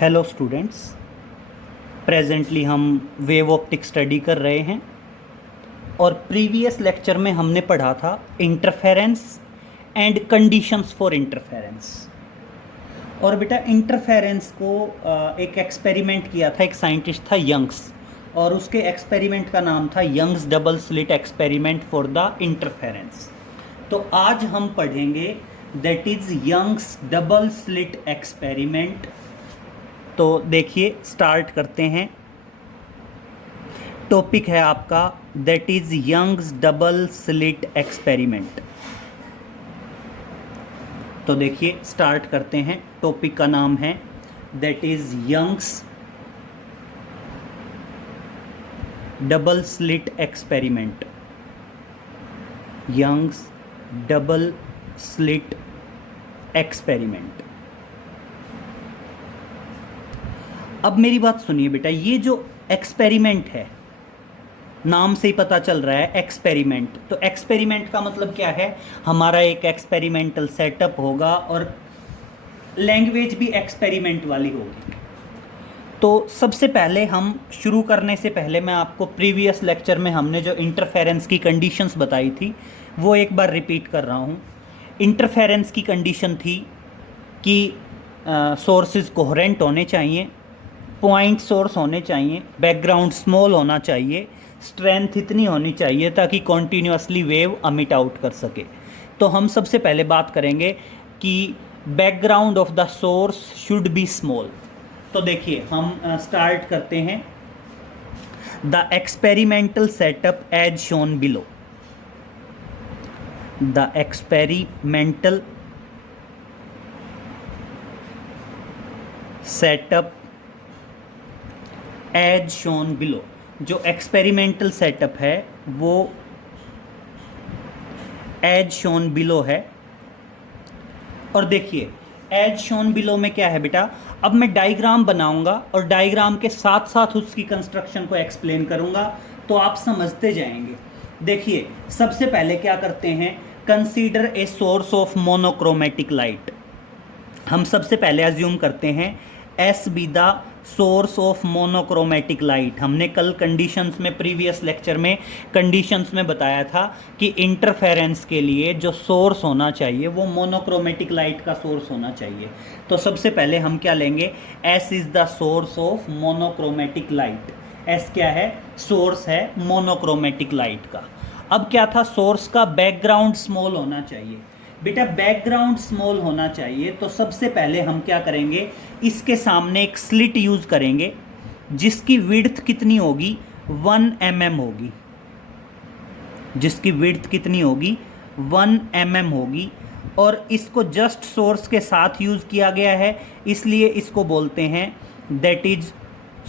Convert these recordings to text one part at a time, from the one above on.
Hello students. Presently हम wave optic study कर रहे हैं और प्रीवियस लेक्चर में हमने पढ़ा था interference and conditions for interference. और बेटा इंटरफेरेंस को एक एक्सपेरिमेंट किया था, एक साइंटिस्ट था यंग्स, और उसके एक्सपेरिमेंट का नाम था Young's double slit experiment for the interference. तो आज हम पढ़ेंगे that is Young's double slit experiment. तो देखिए स्टार्ट करते हैं। टॉपिक है आपका that is Young's double slit experiment. तो देखिए स्टार्ट करते हैं। टॉपिक का नाम है that is Young's double slit experiment. Young's double slit experiment. अब मेरी बात सुनिए बेटा, ये जो एक्सपेरिमेंट है, नाम से ही पता चल रहा है एक्सपेरिमेंट। तो एक्सपेरिमेंट का मतलब क्या है? हमारा एक एक्सपेरिमेंटल सेटअप होगा और लैंग्वेज भी एक्सपेरिमेंट वाली होगी। तो सबसे पहले हम शुरू करने से पहले मैं आपको प्रीवियस लेक्चर में हमने जो इंटरफेरेंस की कंडीशंस बताई थी वो एक बार रिपीट कर रहा हूँ। इंटरफेरेंस की कंडीशन थी कि सोर्सेज कोहेरेंट होने चाहिए, पॉइंट सोर्स होने चाहिए, बैकग्राउंड स्मॉल होना चाहिए, स्ट्रेंथ इतनी होनी चाहिए ताकि कॉन्टीन्यूसली वेव अमिट आउट कर सके। तो हम सबसे पहले बात करेंगे कि background of the source should be small. तो देखिए हम स्टार्ट करते हैं। The experimental setup as shown below. The experimental setup as shown below. जो एक्सपेरिमेंटल सेटअप है वो एज शोन बिलो है। और देखिए एज शोन बिलो में क्या है बेटा, अब मैं डायग्राम बनाऊंगा और डायग्राम के साथ साथ उसकी कंस्ट्रक्शन को एक्सप्लेन करूंगा तो आप समझते जाएंगे। देखिए सबसे पहले क्या करते हैं, consider a source of monochromatic light. हम सबसे पहले अज्यूम करते हैं S be the source of monochromatic light. हमने कल कंडीशंस में, प्रीवियस लेक्चर में कंडीशंस में बताया था कि इंटरफेरेंस के लिए जो सोर्स होना चाहिए वो मोनोक्रोमेटिक लाइट का सोर्स होना चाहिए। तो सबसे पहले हम क्या लेंगे, S is the source of monochromatic light. S क्या है? सोर्स है मोनोक्रोमेटिक लाइट का। अब क्या था, सोर्स का बैकग्राउंड स्मॉल होना चाहिए। बेटा बैकग्राउंड स्मॉल होना चाहिए तो सबसे पहले हम क्या करेंगे, इसके सामने एक स्लिट यूज़ करेंगे जिसकी विड्थ कितनी होगी, 1 mm होगी। जिसकी विड्थ कितनी होगी, 1 mm होगी। और इसको जस्ट सोर्स के साथ यूज़ किया गया है, इसलिए इसको बोलते हैं that is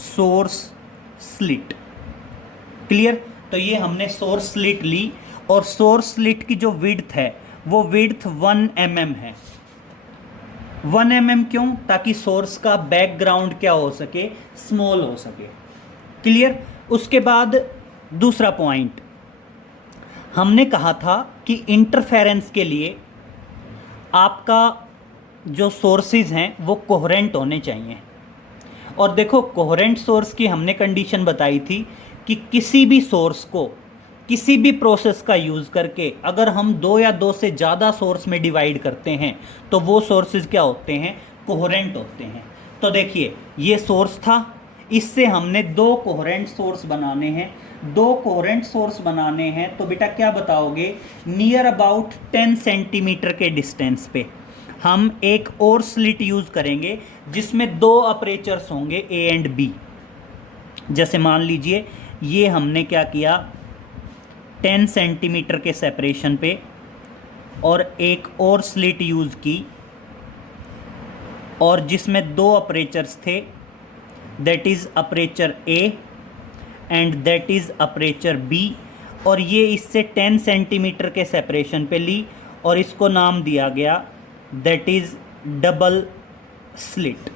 source slit. Clear? तो ये हमने सोर्स स्लिट ली और सोर्स स्लिट की जो विड्थ है वो विड्थ 1 mm है। 1 mm क्यों? ताकि सोर्स का बैकग्राउंड क्या हो सके, स्मॉल हो सके। क्लियर? उसके बाद दूसरा पॉइंट, हमने कहा था कि इंटरफेरेंस के लिए आपका जो सोर्सेज हैं वो कोहेरेंट होने चाहिए। और देखो कोहेरेंट सोर्स की हमने कंडीशन बताई थी कि किसी भी सोर्स को किसी भी प्रोसेस का यूज़ करके अगर हम 2 या 2 से ज़्यादा सोर्स में डिवाइड करते हैं तो वो सोर्सेज क्या होते हैं, कोहेरेंट होते हैं। तो देखिए ये सोर्स था, इससे हमने 2 कोहेरेंट सोर्स बनाने हैं। 2 कोहेरेंट सोर्स बनाने हैं तो बेटा क्या बताओगे, नियर अबाउट 10 सेंटीमीटर के डिस्टेंस पे हम एक और स्लिट यूज़ करेंगे जिसमें 2 अपर्चर्स होंगे ए एंड बी। जैसे मान लीजिए ये हमने क्या किया, 10 सेंटीमीटर के सेपरेशन पे और एक और स्लिट यूज़ की और जिसमें 2 अपर्चर्स थे, that is aperture A and that is aperture B. और ये इससे 10 सेंटीमीटर के सेपरेशन पे ली और इसको नाम दिया गया दैट इज़ डबल स्लिट।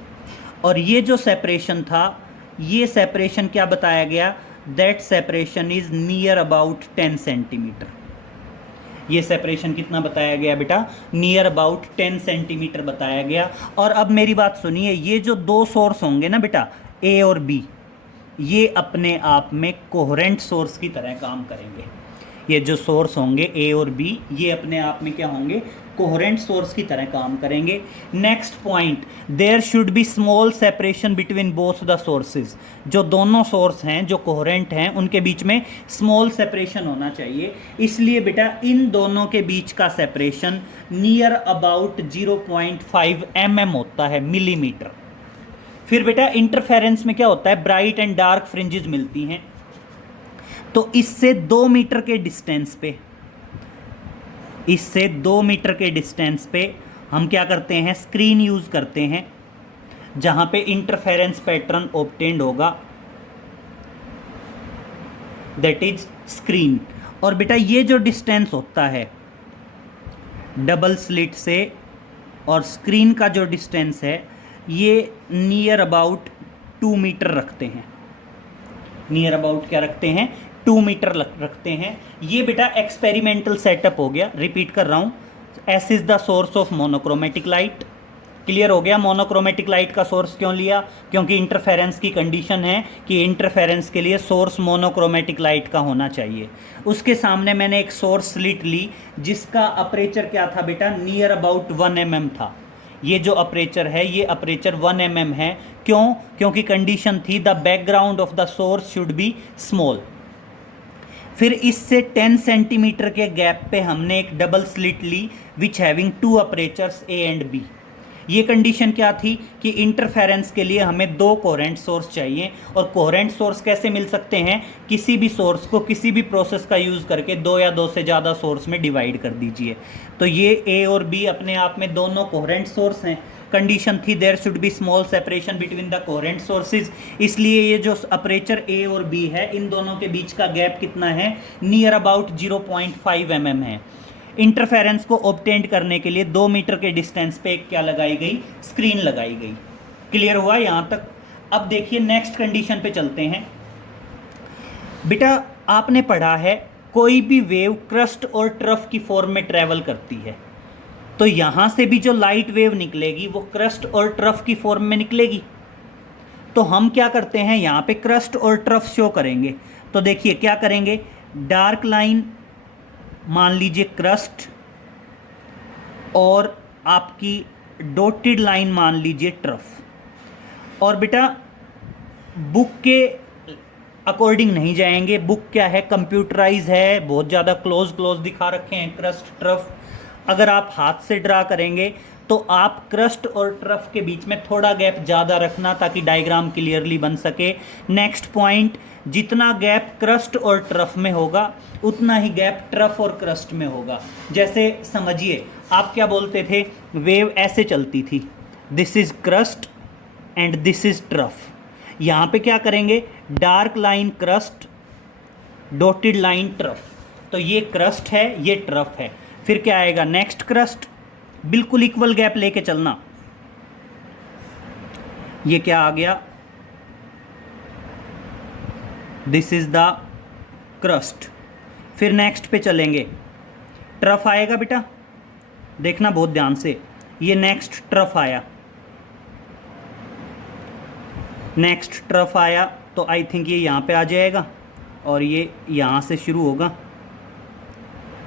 और ये जो सेपरेशन था, ये सेपरेशन क्या बताया गया, that separation is near about 10 centimetre. ये सेपरेशन कितना बताया गया बेटा, नियर अबाउट 10 सेंटीमीटर बताया गया। और अब मेरी बात सुनिए, ये जो दो सोर्स होंगे ना बेटा, ए और बी, ये अपने आप में कोहेरेंट सोर्स की तरह काम करेंगे। ये जो सोर्स होंगे ए और बी, ये अपने आप में क्या होंगे, कोहेरेंट सोर्स की तरह काम करेंगे। Next point, there should be small separation between both the sources. जो दोनों सोर्स हैं जो कोहेरेंट हैं उनके बीच में स्मॉल सेपरेशन होना चाहिए। इसलिए बेटा इन दोनों के बीच का सेपरेशन नियर अबाउट 0.5 mm होता है, मिलीमीटर। फिर बेटा इंटरफेरेंस में क्या होता है, ब्राइट एंड डार्क फ्रिंजेस मिलती हैं। तो इससे 2 मीटर के डिस्टेंस पे, इससे 2 मीटर के डिस्टेंस पे हम क्या करते हैं, स्क्रीन यूज़ करते हैं, जहां पे इंटरफेरेंस पैटर्न ऑब्टेन्ड होगा, दैट इज स्क्रीन। और बेटा ये जो डिस्टेंस होता है डबल स्लिट से और स्क्रीन का जो डिस्टेंस है, ये नियर अबाउट 2 मीटर रखते हैं। नियर अबाउट क्या रखते हैं, 2 मीटर रखते हैं। ये बेटा एक्सपेरिमेंटल सेटअप हो गया, रिपीट कर रहा हूँ। S is the source of monochromatic light. Clear हो गया। मोनोक्रोमेटिक लाइट का सोर्स क्यों लिया, क्योंकि इंटरफेरेंस की कंडीशन है कि इंटरफेरेंस के लिए सोर्स मोनोक्रोमेटिक लाइट का होना चाहिए। उसके सामने मैंने एक सोर्स स्लिट ली जिसका अपर्चर क्या था बेटा, नियर अबाउट 1 mm था। ये जो अपर्चर है ये अपर्चर 1 mm है। क्यों, क्योंकि कंडीशन थी the background of the source should be small. फिर इससे 10 सेंटीमीटर के गैप पे हमने एक डबल स्लिट ली which having 2 apertures A and B. ये कंडीशन क्या थी कि इंटरफेरेंस के लिए हमें 2 कोहेरेंट सोर्स चाहिए। और कोहेरेंट सोर्स कैसे मिल सकते हैं, किसी भी सोर्स को किसी भी प्रोसेस का यूज़ करके 2 या 2 से ज़्यादा सोर्स में डिवाइड कर दीजिए। तो ये ए और बी अपने आप में दोनों कोहेरेंट सोर्स हैं। कंडीशन थी there should be small separation between the coherent sources, इसलिए ये जो अपर्चर ए और बी है इन दोनों के बीच का गैप कितना है, नियर अबाउट 0.5 mm है। इंटरफेरेंस को ऑब्टेंड करने के लिए 2 मीटर के डिस्टेंस पे क्या लगाई गई, स्क्रीन लगाई गई। क्लियर हुआ यहाँ तक। अब देखिए नेक्स्ट कंडीशन पे चलते हैं। बेटा आपने पढ़ा है कोई भी वेव क्रस्ट और ट्रफ की फॉर्म में ट्रेवल करती है, तो यहाँ से भी जो लाइट वेव निकलेगी वो क्रस्ट और ट्रफ की फॉर्म में निकलेगी। तो हम क्या करते हैं, यहाँ पे क्रस्ट और ट्रफ शो करेंगे। तो देखिए क्या करेंगे, डार्क लाइन मान लीजिए क्रस्ट और आपकी डॉटेड लाइन मान लीजिए ट्रफ। और बेटा बुक के अकॉर्डिंग नहीं जाएंगे, बुक क्या है, कंप्यूटराइज है, बहुत ज़्यादा क्लोज दिखा रखे हैं क्रस्ट ट्रफ। अगर आप हाथ से ड्रा करेंगे तो आप क्रस्ट और ट्रफ के बीच में थोड़ा गैप ज़्यादा रखना ताकि डायग्राम क्लियरली बन सके। नेक्स्ट पॉइंट, जितना गैप क्रस्ट और ट्रफ में होगा उतना ही गैप ट्रफ और क्रस्ट में होगा। जैसे समझिए आप क्या बोलते थे, वेव ऐसे चलती थी, this is crust and this is trough. यहाँ पे क्या करेंगे, dark line crust, dotted line trough. तो ये क्रस्ट है, ये ट्रफ है। फिर क्या आएगा, नेक्स्ट क्रस्ट, बिल्कुल इक्वल गैप लेके चलना। ये क्या आ गया, दिस इज द क्रस्ट। फिर नेक्स्ट पे चलेंगे, ट्रफ आएगा बेटा, देखना बहुत ध्यान से। ये नेक्स्ट ट्रफ आया, नेक्स्ट ट्रफ आया, तो आई थिंक ये यहाँ पे आ जाएगा और ये यहाँ से शुरू होगा।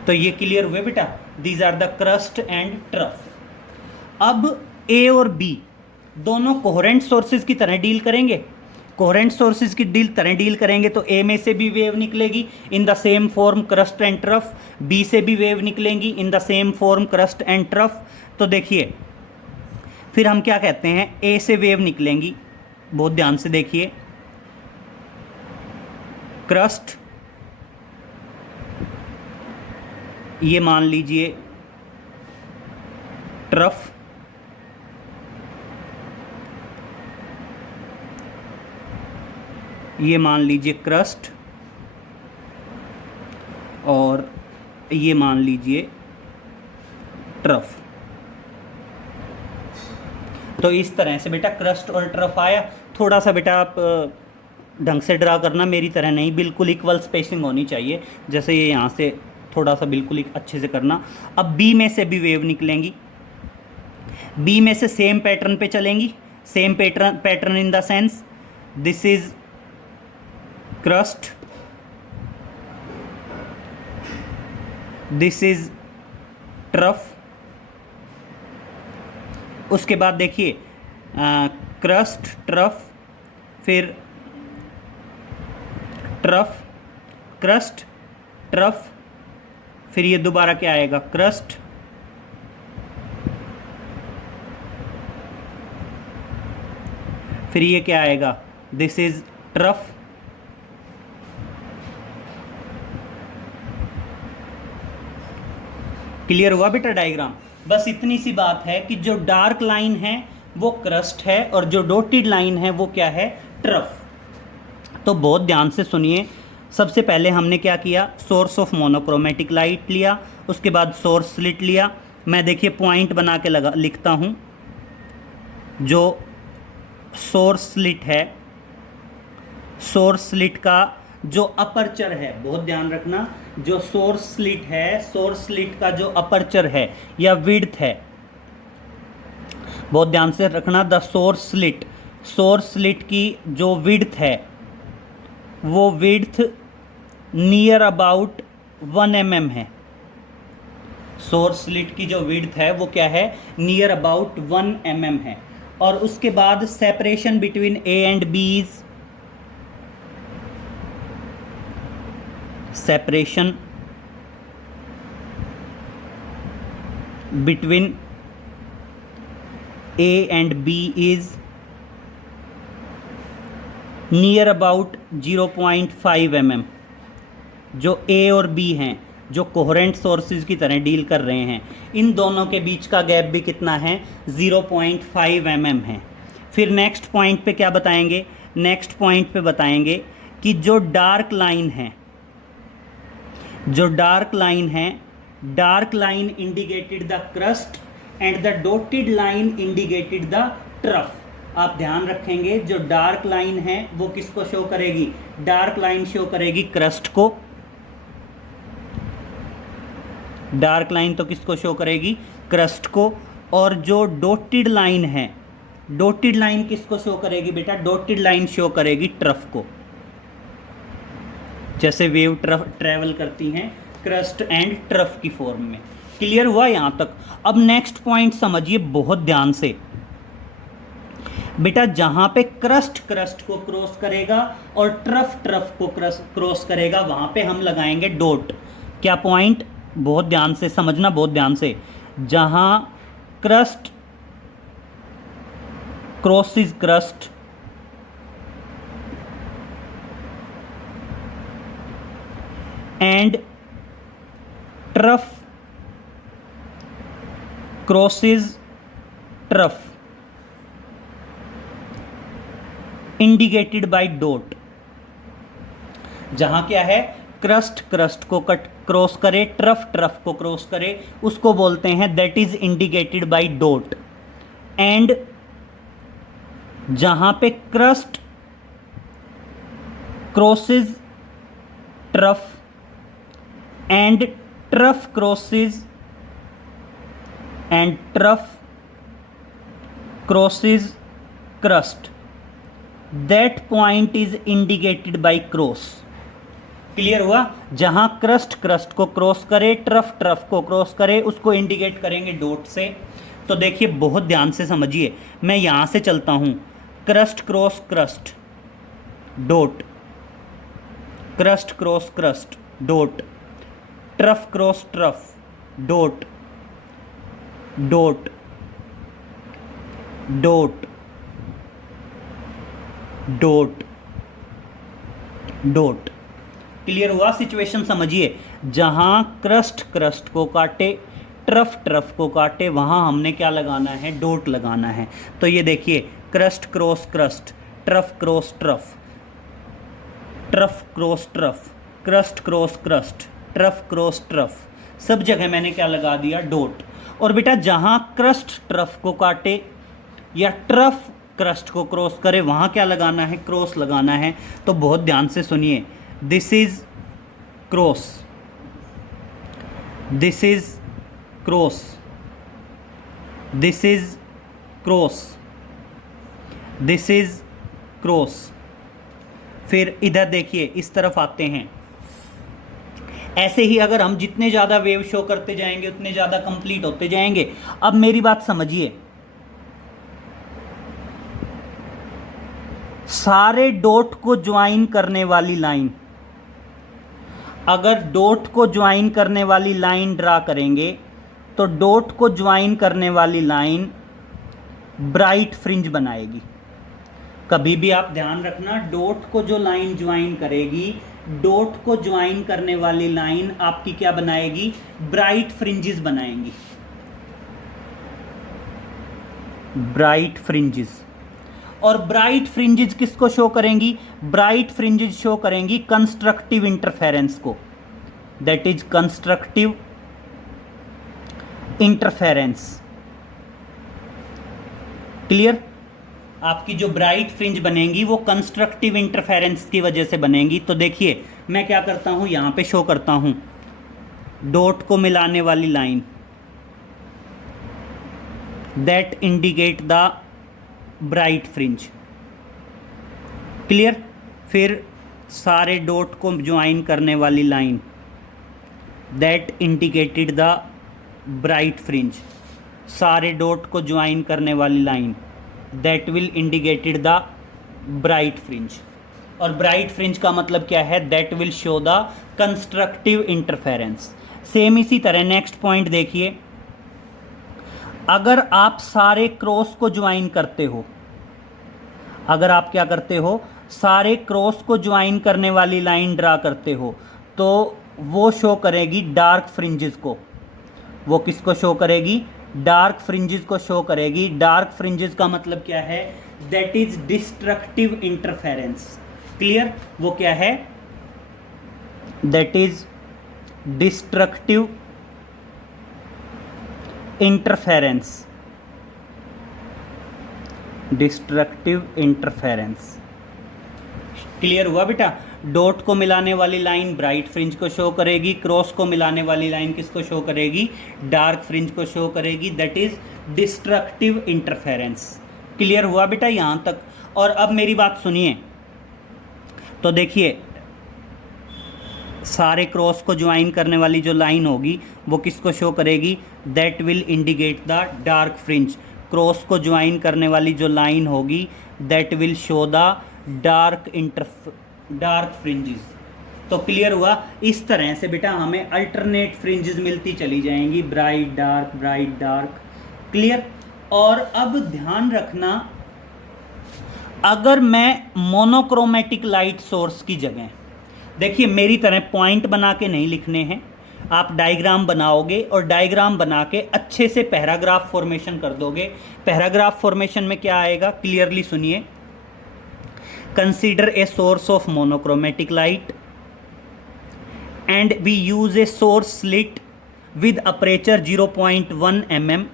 तो ये क्लियर हुए बेटा, these are the crest and trough. अब ए और बी दोनों कोहेरेंट सोर्सेज की तरह डील करेंगे। कोहेरेंट सोर्सेज की तरह डील करेंगे तो ए में से भी वेव निकलेगी in the same form crest and trough, B से भी वेव निकलेंगी in the same form crest and trough. तो देखिए फिर हम क्या कहते हैं, ए से वेव निकलेंगी, बहुत ध्यान से देखिए, क्रस्ट, ये मान लीजिए ट्रफ, ये मान लीजिए क्रस्ट और ये मान लीजिए ट्रफ। तो इस तरह से बेटा क्रस्ट और ट्रफ आया। थोड़ा सा बेटा आप ढंग से ड्रा करना, मेरी तरह नहीं, बिल्कुल इक्वल स्पेसिंग होनी चाहिए। जैसे ये यहाँ से थोड़ा सा बिल्कुल ही अच्छे से करना। अब बी में से भी वेव निकलेंगी, बी में से सेम पैटर्न पे चलेंगी, same pattern in the sense this is crust, this is trough. उसके बाद देखिए क्रस्ट ट्रफ, फिर ट्रफ, क्रस्ट ट्रफ, फिर ये दोबारा क्या आएगा क्रस्ट, फिर ये क्या आएगा दिस इज ट्रफ। क्लियर हुआ बेटा डायग्राम? बस इतनी सी बात है कि जो डार्क लाइन है वो क्रस्ट है और जो डॉटेड लाइन है वो क्या है ट्रफ। तो बहुत ध्यान से सुनिए। सबसे पहले हमने क्या किया, सोर्स ऑफ मोनोक्रोमेटिक लाइट लिया, उसके बाद सोर्स स्लिट लिया। मैं देखिए पॉइंट बना के लिखता हूँ। जो सोर्स स्लिट है, सोर्स स्लिट का जो अपर्चर है, बहुत ध्यान रखना, जो सोर्स स्लिट है, सोर्स स्लिट का जो अपर्चर है या विड्थ है, बहुत ध्यान से रखना। The source slit, source slit की जो विड्थ है वो विड्थ नियर अबाउट 1 mm है। सोर्स स्लिट की जो विड्थ है वो क्या है, नियर अबाउट 1 mm है। और उसके बाद separation between A and B is, separation between A and B is near about 0.5 mm। जो ए और बी हैं, जो कोहेरेंट सोर्सेज की तरह डील कर रहे हैं, इन दोनों के बीच का गैप भी कितना है 0.5 mm है। फिर नेक्स्ट पॉइंट पे क्या बताएंगे, नेक्स्ट पॉइंट पे बताएंगे कि जो डार्क लाइन है, जो डार्क लाइन है, dark line indicated the crest and the dotted line indicated the trough. आप ध्यान रखेंगे जो डार्क लाइन है वो किसको शो करेगी, डार्क लाइन शो करेगी क्रस्ट को, डार्क लाइन तो किसको शो करेगी क्रस्ट को। और जो डॉटेड लाइन है, डॉटेड लाइन किसको शो करेगी बेटा, डॉटेड लाइन शो करेगी ट्रफ को। जैसे वेव ट्रैवल करती हैं क्रस्ट एंड ट्रफ की फॉर्म में। क्लियर हुआ यहां तक? अब नेक्स्ट पॉइंट समझिए बहुत ध्यान से बेटा। जहां पे क्रस्ट क्रस्ट को क्रॉस करेगा और ट्रफ ट्रफ को क्रॉस करेगा वहां पे हम लगाएंगे डॉट। क्या पॉइंट, बहुत ध्यान से समझना, बहुत ध्यान से। जहां crust crosses crust and trough crosses trough indicated by dot. जहां क्या है क्रस्ट क्रस्ट को क्रॉस करे, ट्रफ ट्रफ को क्रॉस करे, उसको बोलते हैं that is indicated by dot. And जहां पे crust crosses trough and trough crosses and trough crosses crust, that point is indicated by cross. Clear हुआ? जहां क्रस्ट क्रस्ट को क्रॉस करे, ट्रफ ट्रफ को क्रॉस करे, उसको इंडिकेट करेंगे डॉट से। तो देखिए बहुत ध्यान से समझिए, मैं यहां से चलता हूं, crust cross crust dot, crust cross crust dot, trough cross trough dot dot dot dot dot. Clear हुआ? सिचुएशन समझिए, जहां क्रस्ट क्रस्ट को काटे, ट्रफ ट्रफ को काटे, वहां हमने क्या लगाना है, डॉट लगाना है। तो ये देखिए crust cross crust, trough cross trough, trough cross trough, crust cross crust, trough cross trough, सब जगह मैंने क्या लगा दिया डॉट। और बेटा जहां क्रस्ट ट्रफ को काटे या ट्रफ क्रस्ट को क्रॉस करे वहां क्या लगाना है, क्रॉस लगाना है। तो बहुत ध्यान से सुनिए, this is cross, this is cross, this is cross, this is cross. फिर इधर देखिए, इस तरफ आते हैं। ऐसे ही अगर हम जितने ज़्यादा वेव शो करते जाएंगे उतने ज़्यादा कंप्लीट होते जाएंगे। अब मेरी बात समझिए, सारे डॉट को ज्वाइन करने वाली लाइन, अगर डॉट को ज्वाइन करने वाली लाइन ड्रा करेंगे तो डॉट को ज्वाइन करने वाली लाइन ब्राइट फ्रिंज बनाएगी। कभी भी आप ध्यान रखना, डॉट को जो लाइन ज्वाइन करेगी, डॉट को ज्वाइन करने वाली लाइन आपकी क्या बनाएगी? ब्राइट फ्रिंजेस बनाएंगी, ब्राइट फ्रिंजेस। और ब्राइट फ्रिंजेस किसको शो करेंगी? ब्राइट फ्रिंजेस शो करेंगी कंस्ट्रक्टिव इंटरफेरेंस को, that is constructive interference. Clear? आपकी जो ब्राइट फ्रिंज बनेंगी वो कंस्ट्रक्टिव इंटरफेरेंस की वजह से बनेंगी। तो देखिए मैं क्या करता हूं, यहां पे शो करता हूं डॉट को मिलाने वाली line, that indicate the bright fringe. Clear? फिर सारे डॉट को ज्वाइन करने वाली line, that indicated the bright fringe. सारे डॉट को ज्वाइन करने वाली line, that will indicated the bright fringe. और ब्राइट फ्रिंज का मतलब क्या है? That will show the constructive interference. Same इसी तरह नेक्स्ट पॉइंट देखिए, अगर आप सारे क्रॉस को ज्वाइन करते हो, अगर आप क्या करते हो, सारे क्रॉस को ज्वाइन करने वाली लाइन ड्रा करते हो, तो वो शो करेगी डार्क फ्रिंजेस को। वो किसको शो करेगी? डार्क फ्रिंजेस को शो करेगी। डार्क फ्रिंजेस का मतलब क्या है? That is destructive interference. Clear? वो क्या है? That is destructive interference, destructive interference. Clear हुआ बेटा? डॉट को मिलाने वाली लाइन ब्राइट फ्रिंज को शो करेगी, क्रॉस को मिलाने वाली लाइन किसको शो करेगी? डार्क फ्रिंज को शो करेगी। That is destructive interference. Clear हुआ बेटा यहाँ तक? और अब मेरी बात सुनिए, तो देखिए सारे क्रॉस को ज्वाइन करने वाली जो लाइन होगी वो किसको शो करेगी? That will indicate the dark fringe. Cross को ज्वाइन करने वाली जो लाइन होगी that will show the dark fringes. तो क्लियर हुआ? इस तरह से बेटा हमें अल्टरनेट फ्रिंजेस मिलती चली जाएंगी, bright dark, bright dark. Clear? और अब ध्यान रखना, अगर मैं मोनोक्रोमेटिक लाइट सोर्स की जगह, देखिए मेरी तरह पॉइंट बना के नहीं लिखने हैं, आप डायग्राम बनाओगे और डायग्राम बना के अच्छे से पैराग्राफ फॉर्मेशन कर दोगे। पैराग्राफ फॉर्मेशन में क्या आएगा? क्लियरली सुनिए, consider a source of monochromatic light and we use a source slit with aperture 0.1 mm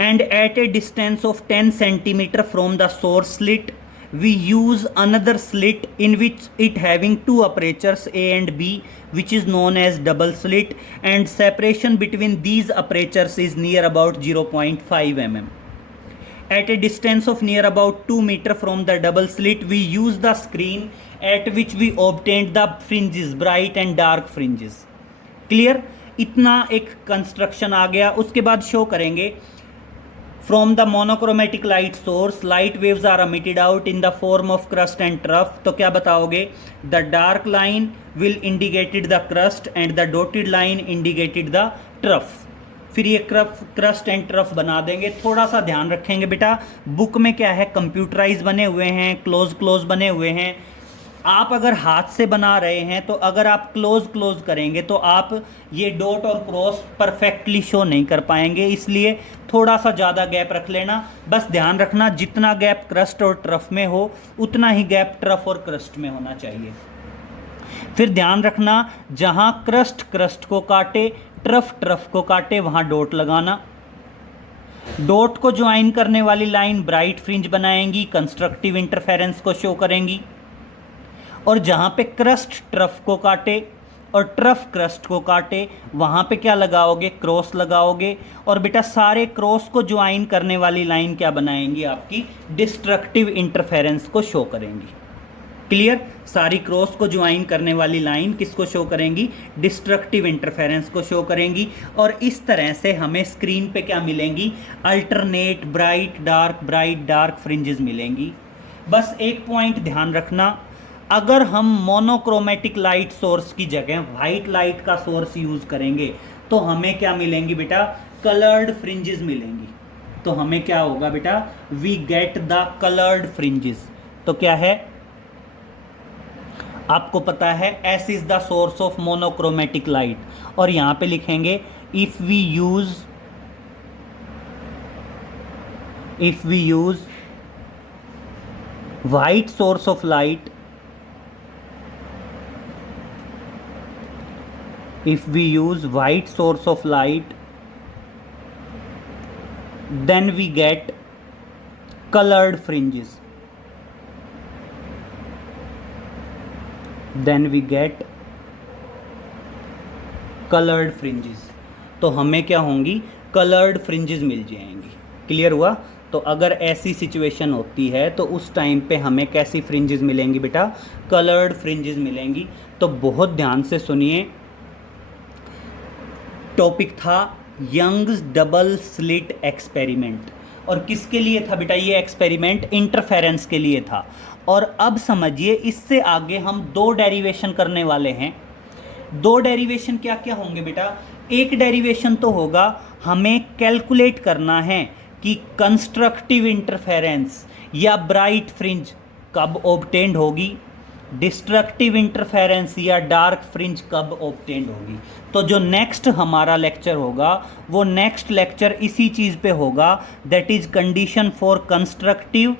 and at a distance of 10 centimeter from the source slit we use another slit in which it having two apertures A and B, which is known as double slit, and separation between these apertures is near about 0.5 mm. At a distance of near about 2 meter from the double slit we use the screen at which we obtained the fringes, bright and dark fringes. Clear? इतना एक construction आ गया। उसके बाद show करेंगे From the monochromatic light source, light waves are emitted out in the form of crust and trough. तो क्या बताओगे? The dark line will indicated the crust and the dotted line indicated the trough. फिर ये crust and trough बना देंगे। थोड़ा सा ध्यान रखेंगे बेटा, बुक में क्या है, कंप्यूटराइज बने हुए हैं, क्लोज बने हुए हैं। आप अगर हाथ से बना रहे हैं तो अगर आप क्लोज करेंगे तो आप ये डॉट और क्रॉस परफेक्टली शो नहीं कर पाएंगे, इसलिए थोड़ा सा ज़्यादा गैप रख लेना। बस ध्यान रखना, जितना गैप क्रस्ट और ट्रफ में हो उतना ही गैप ट्रफ और क्रस्ट में होना चाहिए। फिर ध्यान रखना, जहाँ क्रस्ट को काटे, ट्रफ को काटे, वहाँ डॉट लगाना। डॉट को ज्वाइन करने वाली लाइन ब्राइट फ्रिंज बनाएंगी, कंस्ट्रक्टिव इंटरफेरेंस को शो करेंगी। और जहाँ पे क्रस्ट ट्रफ को काटे, और ट्रफ क्रस्ट को काटे, वहाँ पे क्या लगाओगे, क्रॉस लगाओगे, और बेटा सारे क्रॉस को ज्वाइन करने वाली लाइन क्या बनाएंगी, आपकी डिस्ट्रक्टिव इंटरफेरेंस को शो करेंगी। क्लियर, सारी क्रॉस को ज्वाइन करने वाली लाइन किसको शो करेंगी, डिस्ट्रक्टिव इंटरफेरेंस को शो करेंगी। और इस तरह से हमें स्क्रीन पे क्या मिलेंगी, अल्टरनेट ब्राइट डार्क फ्रिंजेस मिलेंगी। बस एक पॉइंट ध्यान रखना, अगर हम मोनोक्रोमेटिक लाइट सोर्स की जगह वाइट लाइट का सोर्स यूज करेंगे तो हमें क्या मिलेंगी बेटा, कलर्ड फ्रिंजेस मिलेंगी। तो हमें क्या होगा बेटा, we get the coloured fringes. तो क्या है, आपको पता है S is the source of monochromatic light, और यहां पे लिखेंगे if we use white source of light, if we use white source of light, then we get colored fringes, तो हमें क्या होंगी, कलर्ड फ्रिंजेस मिल जाएंगी। क्लियर हुआ। तो अगर ऐसी सिचुएशन होती है तो उस टाइम पे हमें कैसी फ्रिंजेस मिलेंगी बेटा, कलर्ड फ्रिंजेस मिलेंगी। तो बहुत ध्यान से सुनिए, टॉपिक था यंग्स डबल स्लिट एक्सपेरिमेंट, और किसके लिए था बेटा ये एक्सपेरिमेंट, इंटरफेरेंस के लिए था। और अब समझिए इससे आगे हम दो डेरिवेशन करने वाले हैं। दो डेरिवेशन क्या क्या होंगे बेटा, एक डेरिवेशन तो होगा हमें कैलकुलेट करना है कि कंस्ट्रक्टिव इंटरफेरेंस या ब्राइट फ्रिंज कब ऑब्टेन्ड होगी, डिस्ट्रक्टिव इंटरफेरेंस या डार्क फ्रिंज कब ऑब्टेन्ड होगी। तो जो नेक्स्ट हमारा लेक्चर होगा वो नेक्स्ट लेक्चर इसी चीज़ पे होगा, that is condition for constructive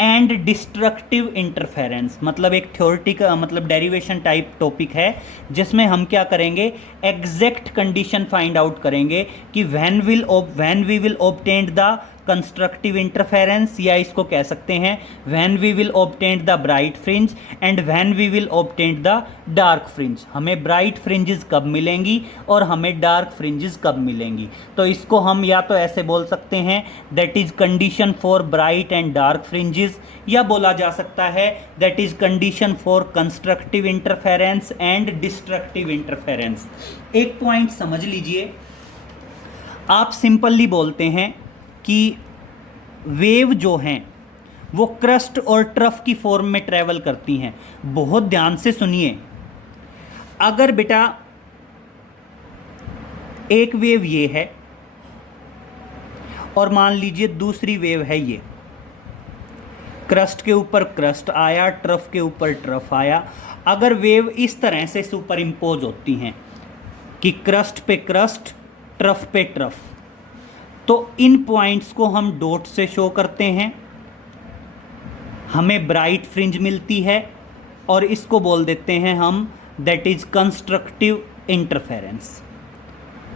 and destructive interference. मतलब एक थ्योरेटिकल मतलब डेरिवेशन टाइप टॉपिक है जिसमें हम क्या करेंगे, एग्जैक्ट कंडीशन फाइंड आउट करेंगे कि when we will obtain the constructive interference, या इसको कह सकते हैं when we will obtain the bright fringe and when we will obtain the dark fringe. हमें ब्राइट फ्रिंजेस कब मिलेंगी और हमें डार्क फ्रिंजेस कब मिलेंगी। तो इसको हम या तो ऐसे बोल सकते हैं that is condition for bright and dark fringes, या बोला जा सकता है that is condition for constructive interference and destructive interference. एक पॉइंट समझ लीजिए, आप सिंपली बोलते हैं कि वेव जो हैं वो क्रस्ट और ट्रफ की फॉर्म में ट्रेवल करती हैं। बहुत ध्यान से सुनिए, अगर बेटा एक वेव ये है और मान लीजिए दूसरी वेव है ये, क्रस्ट के ऊपर क्रस्ट आया, ट्रफ के ऊपर ट्रफ आया, अगर वेव इस तरह से सुपर इम्पोज होती हैं कि क्रस्ट पे क्रस्ट, ट्रफ पे ट्रफ, तो इन पॉइंट्स को हम डॉट से शो करते हैं, हमें ब्राइट फ्रिंज मिलती है और इसको बोल देते हैं हम that is constructive interference.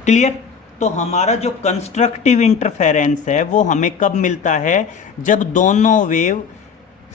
Clear. तो हमारा जो कंस्ट्रक्टिव इंटरफेरेंस है वो हमें कब मिलता है, जब दोनों वेव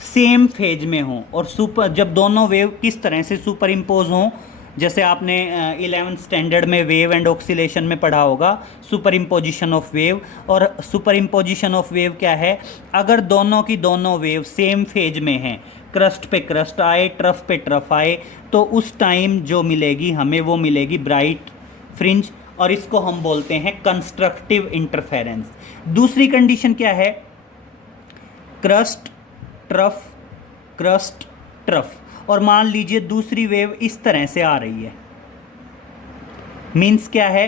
सेम फेज में हों, और जब दोनों वेव किस तरह से सुपर इम्पोज हों, जैसे आपने 11th स्टैंडर्ड में वेव एंड ऑक्सीलेशन में पढ़ा होगा सुपर इम्पोजिशन ऑफ वेव। और सुपर इम्पोजिशन ऑफ वेव क्या है, अगर दोनों की दोनों वेव सेम फेज में हैं, क्रस्ट पे क्रस्ट आए, ट्रफ पे ट्रफ आए, तो उस टाइम जो मिलेगी हमें वो मिलेगी ब्राइट फ्रिंज, और इसको हम बोलते हैं कंस्ट्रक्टिव इंटरफेरेंस। दूसरी कंडीशन क्या है, क्रस्ट ट्रफ, और मान लीजिए दूसरी वेव इस तरह से आ रही है, मीन्स क्या है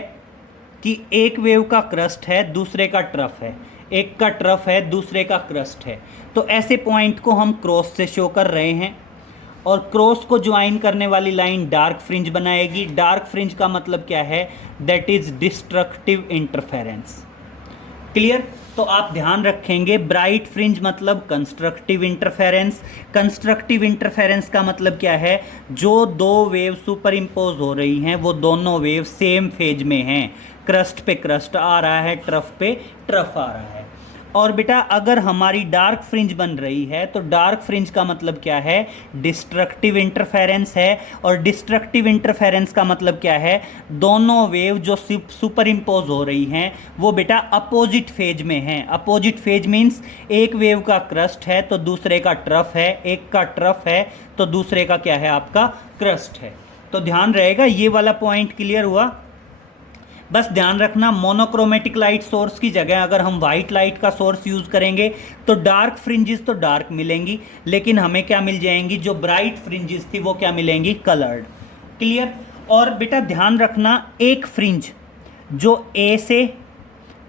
कि एक वेव का क्रस्ट है, दूसरे का ट्रफ है, एक का ट्रफ है, दूसरे का क्रस्ट है। तो ऐसे पॉइंट को हम क्रॉस से शो कर रहे हैं, और क्रॉस को ज्वाइन करने वाली लाइन डार्क फ्रिंज बनाएगी। डार्क फ्रिंज का मतलब क्या है, that is destructive interference. Clear. तो आप ध्यान रखेंगे, ब्राइट फ्रिंज मतलब कंस्ट्रक्टिव इंटरफेरेंस। कंस्ट्रक्टिव इंटरफेरेंस का मतलब क्या है, जो दो वेव सुपर इम्पोज हो रही हैं वो दोनों वेव सेम फेज में हैं, क्रस्ट पे क्रस्ट आ रहा है, ट्रफ पे ट्रफ आ रहा है। और बेटा अगर हमारी डार्क फ्रिंज बन रही है तो डार्क फ्रिंज का मतलब क्या है, डिस्ट्रक्टिव इंटरफेरेंस है। और डिस्ट्रक्टिव इंटरफेरेंस का मतलब क्या है, दोनों वेव जो सुपर इम्पोज हो रही हैं वो बेटा अपोजिट फेज में हैं। अपोजिट फेज मीन्स एक वेव का क्रस्ट है तो दूसरे का ट्रफ है, एक का ट्रफ है तो दूसरे का क्या है, आपका क्रस्ट है। तो ध्यान रहेगा, ये वाला पॉइंट क्लियर हुआ। बस ध्यान रखना, मोनोक्रोमेटिक लाइट सोर्स की जगह अगर हम वाइट लाइट का सोर्स यूज़ करेंगे तो डार्क फ्रिंजेस तो डार्क मिलेंगी, लेकिन हमें क्या मिल जाएंगी, जो ब्राइट फ्रिंजेस थी वो क्या मिलेंगी, कलर्ड। क्लियर। और बेटा ध्यान रखना, एक फ्रिंज जो ए से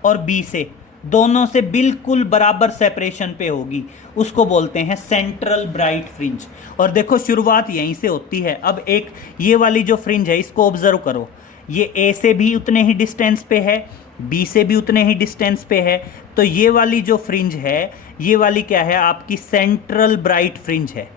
और बी से दोनों से बिल्कुल बराबर सेपरेशन पे होगी उसको बोलते हैं सेंट्रल ब्राइट फ्रिंज। और देखो शुरुआत यहीं से होती है। अब एक ये वाली जो फ्रिंज है इसको ऑब्जर्व करो, ये ए से भी उतने ही डिस्टेंस पे है, बी से भी उतने ही डिस्टेंस पे है, तो ये वाली जो फ्रिंज है ये वाली क्या है, आपकी सेंट्रल ब्राइट फ्रिंज है।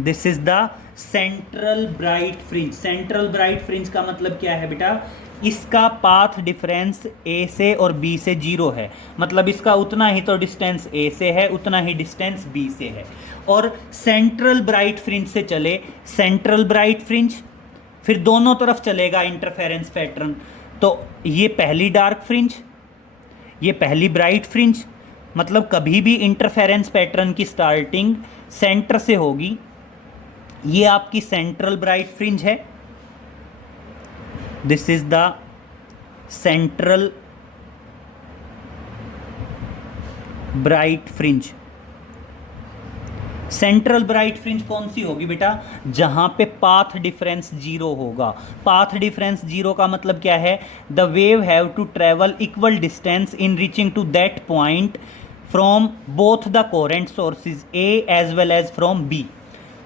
This is the central bright fringe. Central bright fringe का मतलब क्या है बेटा, इसका पाथ डिफरेंस ए से और बी से 0 है, मतलब इसका उतना ही तो डिस्टेंस ए से है, उतना ही डिस्टेंस बी से है। और सेंट्रल ब्राइट फ्रिंज से चले सेंट्रल ब्राइट फ्रिंज, फिर दोनों तरफ चलेगा इंटरफेरेंस पैटर्न। तो ये पहली डार्क फ्रिंज, ये पहली ब्राइट फ्रिंज, मतलब कभी भी इंटरफेरेंस पैटर्न की स्टार्टिंग सेंटर से होगी। ये आपकी सेंट्रल ब्राइट फ्रिंज है, this is the central bright fringe. Central bright fringe कौन सी होगी बेटा, जहां पे पाथ डिफरेंस 0 होगा। पाथ डिफरेंस 0 का मतलब क्या है, the wave have to travel equal distance in reaching to that point from both the coherent sources A as well as from B.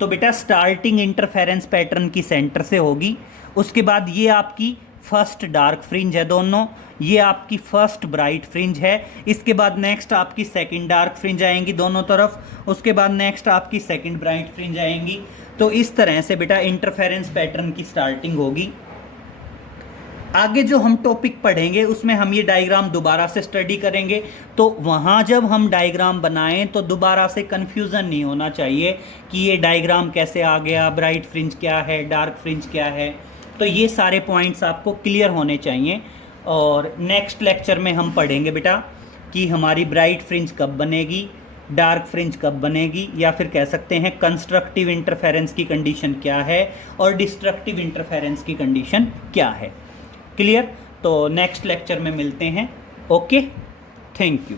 तो बेटा स्टार्टिंग इंटरफेरेंस पैटर्न की सेंटर से होगी, उसके बाद ये आपकी फर्स्ट डार्क फ्रिंज है दोनों, ये आपकी फर्स्ट ब्राइट फ्रिंज है, इसके बाद नेक्स्ट आपकी सेकंड डार्क फ्रिंज आएंगी दोनों तरफ, उसके बाद नेक्स्ट आपकी सेकंड ब्राइट फ्रिंज आएंगी। तो इस तरह से बेटा इंटरफेरेंस पैटर्न की स्टार्टिंग होगी। आगे जो हम टॉपिक पढ़ेंगे उसमें हम ये डायग्राम दोबारा से स्टडी करेंगे, तो वहाँ जब हम डायग्राम बनाएं तो दोबारा से कन्फ्यूज़न नहीं होना चाहिए कि ये डायग्राम कैसे आ गया, ब्राइट फ्रिंज क्या है, डार्क फ्रिंज क्या है। तो ये सारे पॉइंट्स आपको क्लियर होने चाहिए। और नेक्स्ट लेक्चर में हम पढ़ेंगे बेटा कि हमारी ब्राइट फ्रिंज कब बनेगी, डार्क फ्रिंज कब बनेगी, या फिर कह सकते हैं कंस्ट्रक्टिव इंटरफेरेंस की कंडीशन क्या है और डिस्ट्रक्टिव इंटरफेरेंस की कंडीशन क्या है। क्लियर। तो नेक्स्ट लेक्चर में मिलते हैं। Okay, thank you.